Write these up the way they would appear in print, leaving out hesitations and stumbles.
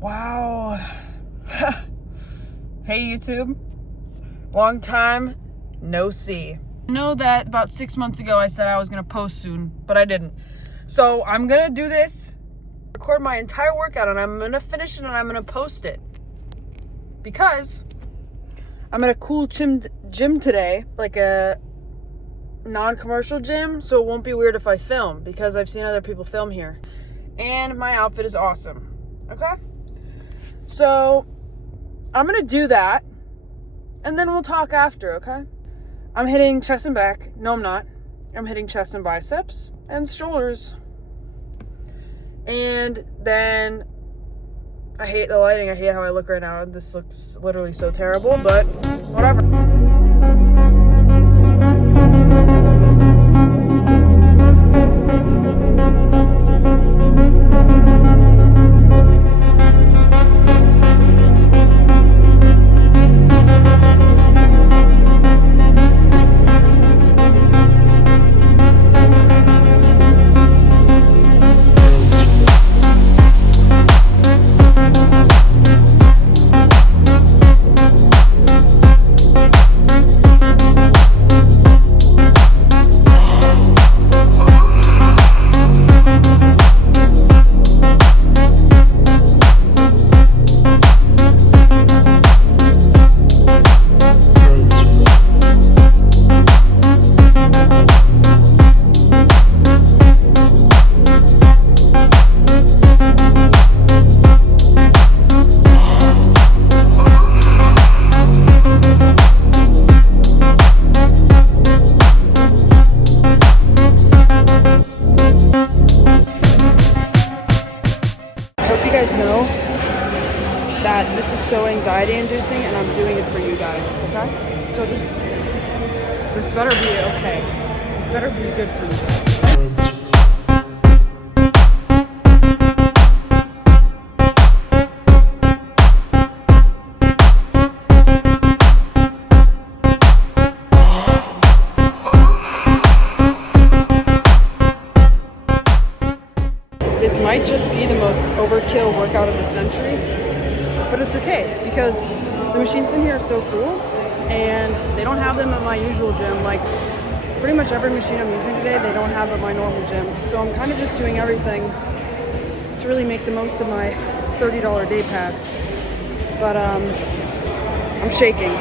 Wow. Hey YouTube. Long time no see. I know that about 6 months ago I said I was gonna post soon, but I didn't. So I'm gonna do this, record my entire workout, and I'm gonna finish it and I'm gonna post it. Because I'm at a cool gym today, like a non-commercial gym, so it won't be weird if I film, because I've seen other people film here. And my outfit is awesome. Okay? So I'm gonna do that, and then we'll talk after, okay? I'm hitting chest and back. No, I'm not. I'm hitting chest and biceps and shoulders. And then I hate the lighting. I hate how I look right now. This looks literally so terrible, but whatever. You guys know that this is so anxiety inducing, and I'm doing it for you guys, okay? So this better be okay. This better be good for you guys. This might just be the most overkill workout of the century, but it's okay because the machines in here are so cool, and they don't have them at my usual gym. Like pretty much every machine I'm using today, they don't have at my normal gym. So I'm kind of just doing everything to really make the most of my $30 day pass. But I'm shaking.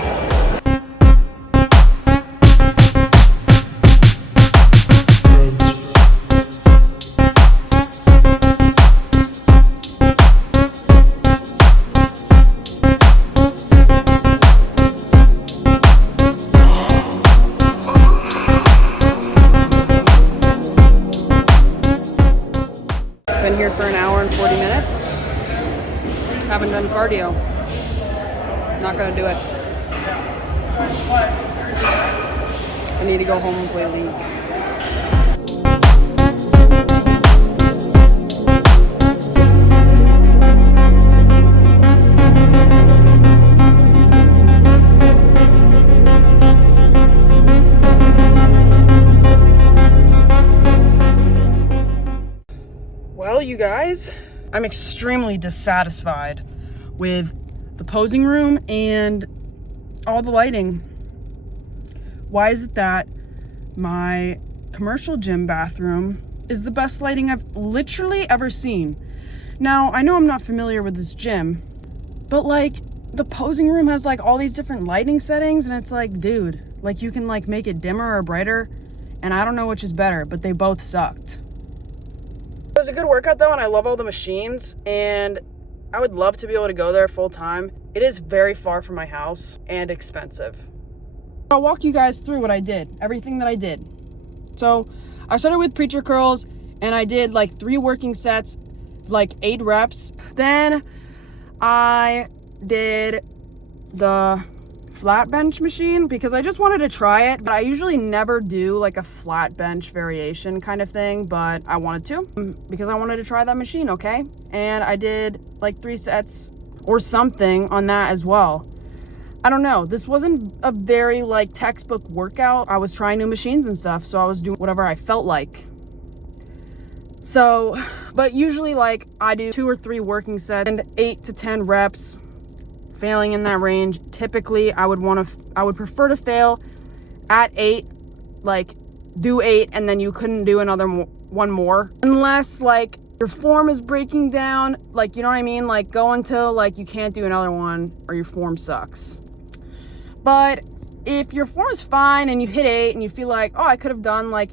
Been here for an hour and 40 minutes. Haven't done cardio. Not gonna do it. I need to go home and play League. Well, you guys, I'm extremely dissatisfied with the posing room and all the lighting. Why is it that my commercial gym bathroom is the best lighting I've literally ever seen? Now, I know I'm not familiar with this gym, but like the posing room has like all these different lighting settings, and it's like, dude, like you can like make it dimmer or brighter, and I don't know which is better, but they both sucked. It was a good workout though, and I love all the machines, and I would love to be able to go there full time. It is very far from my house and expensive. I'll walk you guys through what I did, everything that I did. So I started with preacher curls, and I did like 3 working sets, like 8 reps. Then I did the flat bench machine because I just wanted to try it, but I usually never do like a flat bench variation kind of thing, but I wanted to because I wanted to try that machine, okay? And I did like 3 sets or something on that as well. I don't know, this wasn't a very like textbook workout. I was trying new machines and stuff, so I was doing whatever I felt like. So, but usually like I do 2 or 3 working sets and 8 to 10 reps, failing in that range. Typically I would prefer to fail at 8, like do 8 and then you couldn't do another one more, unless like your form is breaking down, like, you know what I mean? Like go until like you can't do another one or your form sucks. But if your form is fine and you hit 8 and you feel like, oh, I could have done like,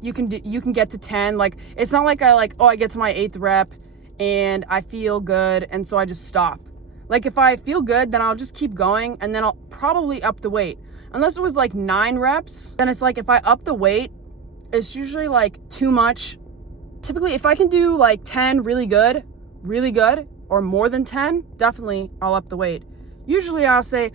you can get to 10. Like, it's not like I get to my 8th rep and I feel good and so I just stop. Like if I feel good, then I'll just keep going and then I'll probably up the weight. Unless it was like 9 reps, then it's like if I up the weight, it's usually like too much. Typically, if I can do like 10 really good, or more than 10, definitely I'll up the weight. Usually I'll say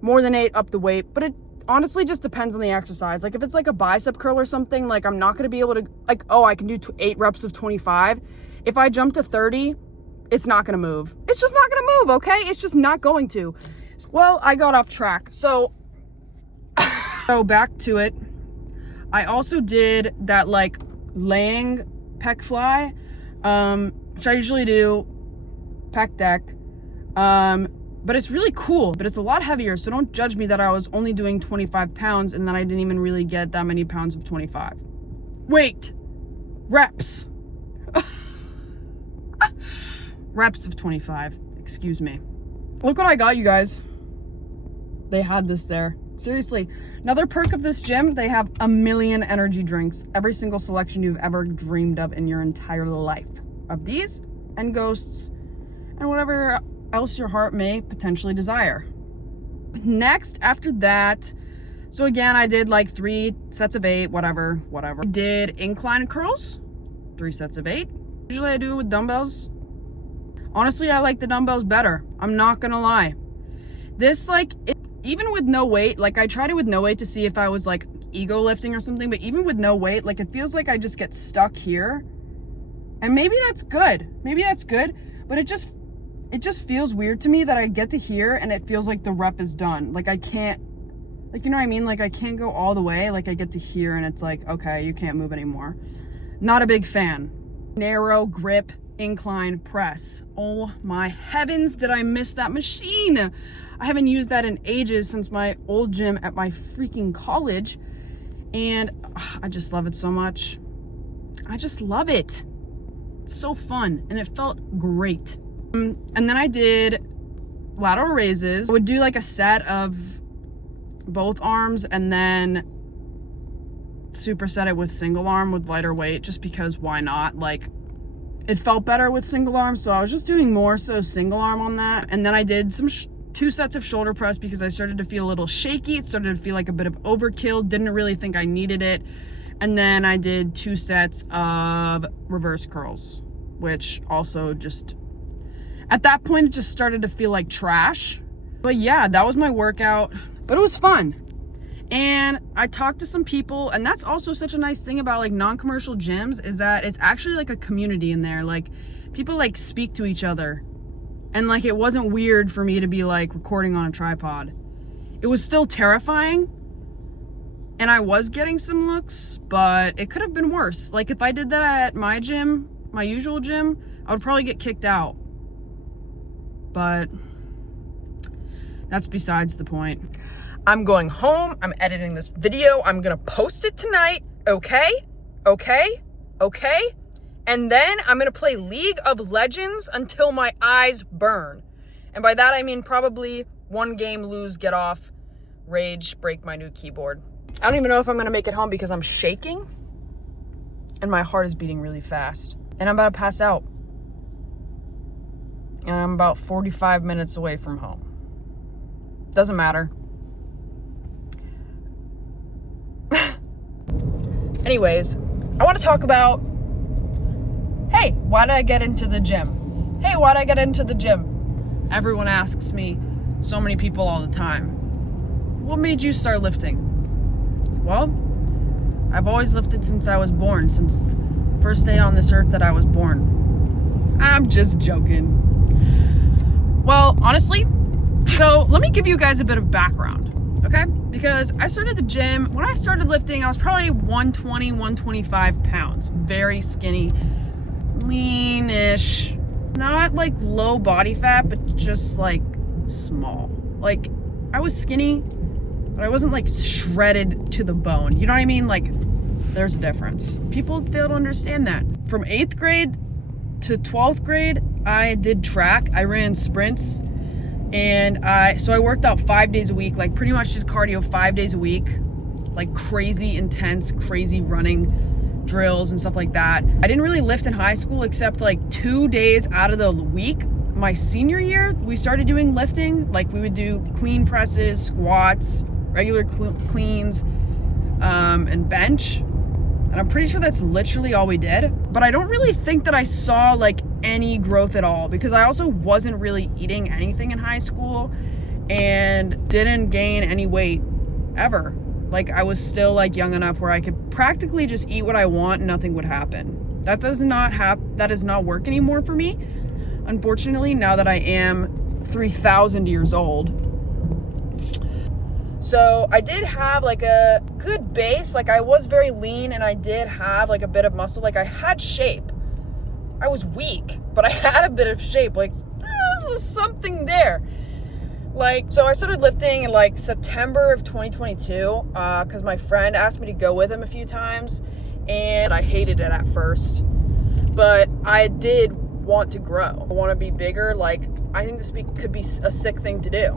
more than 8, up the weight, but it honestly just depends on the exercise. Like if it's like a bicep curl or something, like I'm not gonna be able to, like, oh, I can do 8 reps of 25. If I jump to 30, it's not gonna move. It's just not gonna move, okay? It's just not going to. Well, I got off track. So back to it. I also did that like laying pec fly, which I usually do, pec deck, but it's really cool, but it's a lot heavier, so don't judge me that I was only doing 25 pounds and that I didn't even really get that many pounds of 25. Wait, reps. Reps of 25, excuse me. Look what I got, you guys. They had this there. Seriously, another perk of this gym, they have a million energy drinks. Every single selection you've ever dreamed of in your entire life. Of these, and ghosts, and whatever else your heart may potentially desire. Next, after that, so again, I did like 3 sets of 8, whatever. I did incline curls, 3 sets of 8. Usually I do it with dumbbells. Honestly, I like the dumbbells better. I'm not gonna lie. This, like, even with no weight, like I tried it with no weight to see if I was like ego lifting or something, but even with no weight, like it feels like I just get stuck here. And maybe that's good. But it just feels weird to me that I get to here and it feels like the rep is done. Like I can't, like, you know what I mean? Like I can't go all the way. Like I get to here and it's like, okay, you can't move anymore. Not a big fan. Narrow grip incline press. Oh my heavens, did I miss that machine? I haven't used that in ages, since my old gym at my freaking college. And I just love it so much. I just love it. It's so fun and it felt great. And then I did lateral raises. I would do like a set of both arms and then superset it with single arm with lighter weight, just because why not? Like it felt better with single arm, so I was just doing more so single arm on that. And then I did some 2 sets of shoulder press because I started to feel a little shaky. It started to feel like a bit of overkill. Didn't really think I needed it. And then I did 2 sets of reverse curls, which also just, at that point, it just started to feel like trash. But yeah, that was my workout, but it was fun. And I talked to some people, and that's also such a nice thing about like non-commercial gyms, is that it's actually like a community in there. Like people like speak to each other. And like, it wasn't weird for me to be like recording on a tripod. It was still terrifying. And I was getting some looks, but it could have been worse. Like if I did that at my gym, my usual gym, I would probably get kicked out. But that's besides the point. I'm going home. I'm editing this video. I'm gonna post it tonight. Okay? And then I'm gonna play League of Legends until my eyes burn. And by that I mean probably 1 game, lose, get off, rage, break my new keyboard. I don't even know if I'm gonna make it home because I'm shaking and my heart is beating really fast. And I'm about to pass out. And I'm about 45 minutes away from home. Doesn't matter. Anyways, I want to talk about, hey, why did I get into the gym? Everyone asks me, so many people all the time, what made you start lifting? Well, I've always lifted since I was born, since the first day on this earth that I was born. I'm just joking. Well, honestly, so let me give you guys a bit of background. okay? Because I started the gym, when I started lifting, I was probably 120, 125 pounds. Very skinny, lean-ish. Not like low body fat, but just like small. Like, I was skinny, but I wasn't like shredded to the bone. You know what I mean? Like, there's a difference. People fail to understand that. From 8th grade to 12th grade, I did track. I ran sprints, and I worked out 5 days a week, like pretty much did cardio 5 days a week, like crazy intense, crazy running drills and stuff like that. I didn't really lift in high school except like 2 days out of the week. My senior year, we started doing lifting. Like, we would do clean presses, squats, regular cleans, and bench. And I'm pretty sure that's literally all we did. But I don't really think that I saw like any growth at all, because I also wasn't really eating anything in high school and didn't gain any weight ever. Like, I was still like young enough where I could practically just eat what I want and nothing would happen. That does not work anymore for me, unfortunately, now that I am 3,000 years old. So I did have like a good base. Like, I was very lean and I did have like a bit of muscle. Like, I had shape. I was weak, but I had a bit of shape. Like, there was something there. Like, so I started lifting in like September of 2022 because my friend asked me to go with him a few times, and I hated it at first, but I did want to grow. I want to be bigger. Like, I think this could be a sick thing to do.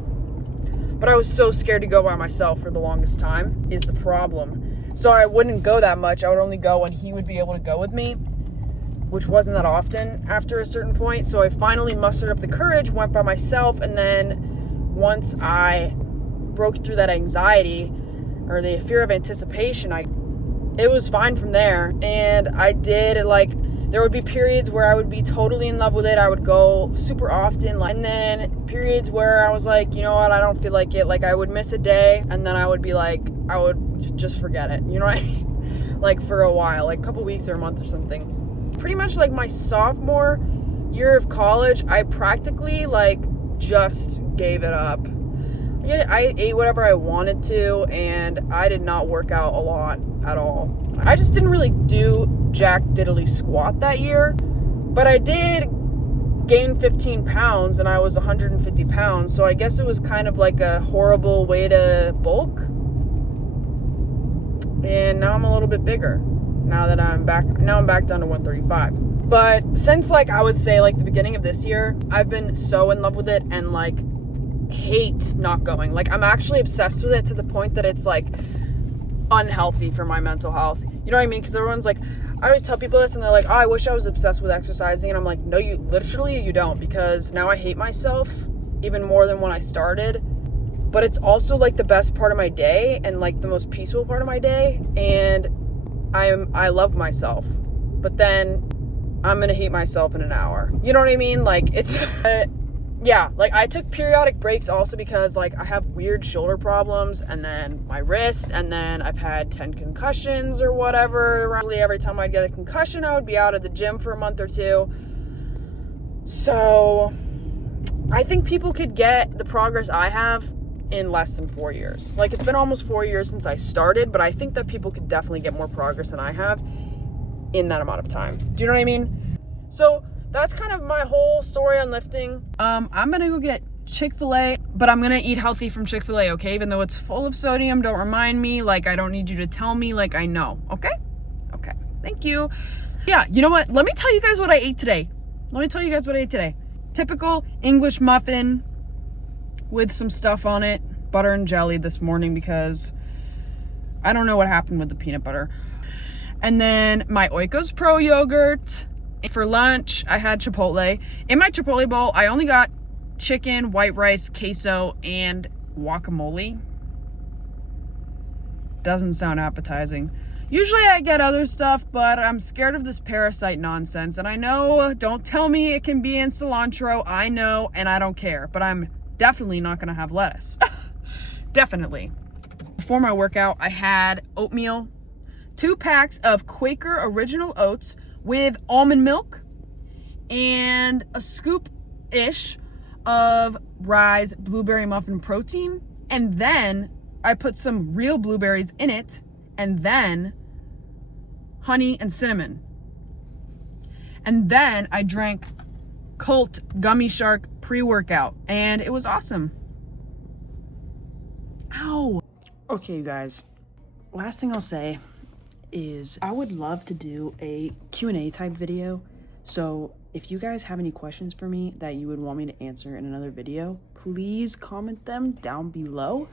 But I was so scared to go by myself for the longest time is the problem. So I wouldn't go that much. I would only go when he would be able to go with me, which wasn't that often after a certain point. So I finally mustered up the courage, went by myself, and then once I broke through that anxiety or the fear of anticipation, it was fine from there. And I did, like, there would be periods where I would be totally in love with it. I would go super often, and then periods where I was like, you know what, I don't feel like it. Like, I would miss a day, and then I would be like, I would just forget it. You know what I mean? Like, for a while, like a couple weeks or a month or something. Pretty much like my sophomore year of college, I practically like just gave it up. I ate whatever I wanted to, and I did not work out a lot at all. I just didn't really do jack diddly squat that year, but I did gain 15 pounds and I was 150 pounds. So I guess it was kind of like a horrible way to bulk. And now I'm a little bit bigger now that I'm back down to 135. But since, like, I would say like the beginning of this year, I've been so in love with it and like hate not going. Like, I'm actually obsessed with it to the point that it's like unhealthy for my mental health. You know what I mean? Because everyone's like, I always tell people this and they're like, oh, I wish I was obsessed with exercising. And I'm like, no, you don't, because now I hate myself even more than when I started. But it's also like the best part of my day and like the most peaceful part of my day. And I love myself, but then I'm going to hate myself in an hour. You know what I mean? Like, it's, yeah, like I took periodic breaks also because like I have weird shoulder problems and then my wrist, and then I've had 10 concussions or whatever. Every time I'd get a concussion, I would be out of the gym for a month or two. So I think people could get the progress I have in less than 4 years. Like, it's been almost 4 years since I started, but I think that people could definitely get more progress than I have in that amount of time. Do you know what I mean? So that's kind of my whole story on lifting. I'm gonna go get Chick-fil-A, but I'm gonna eat healthy from Chick-fil-A, okay? Even though it's full of sodium, don't remind me. Like, I don't need you to tell me, like, I know, okay? Okay, thank you. Yeah, you know what? Let me tell you guys what I ate today. Typical English muffin with some stuff on it, butter and jelly this morning because I don't know what happened with the peanut butter. And then my Oikos Pro yogurt. For lunch, I had Chipotle. In my Chipotle bowl, I only got chicken, white rice, queso, and guacamole. Doesn't sound appetizing. Usually I get other stuff, but I'm scared of this parasite nonsense. And I know, don't tell me it can be in cilantro. I know, and I don't care. But I'm definitely not going to have lettuce. Definitely. Before my workout, I had oatmeal, 2 packs of Quaker Original Oats with almond milk, and a scoop-ish of Rise Blueberry Muffin Protein, and then I put some real blueberries in it, and then honey and cinnamon. And then I drank Cult Gummy Shark pre-workout, and it was awesome. Ow. Okay, you guys, last thing I'll say is I would love to do a Q&A type video. So if you guys have any questions for me that you would want me to answer in another video, please comment them down below.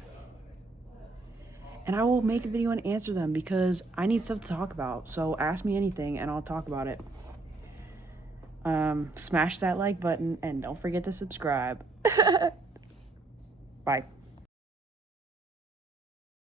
And I will make a video and answer them because I need stuff to talk about. So ask me anything and I'll talk about it. Smash that like button and don't forget to subscribe. Bye.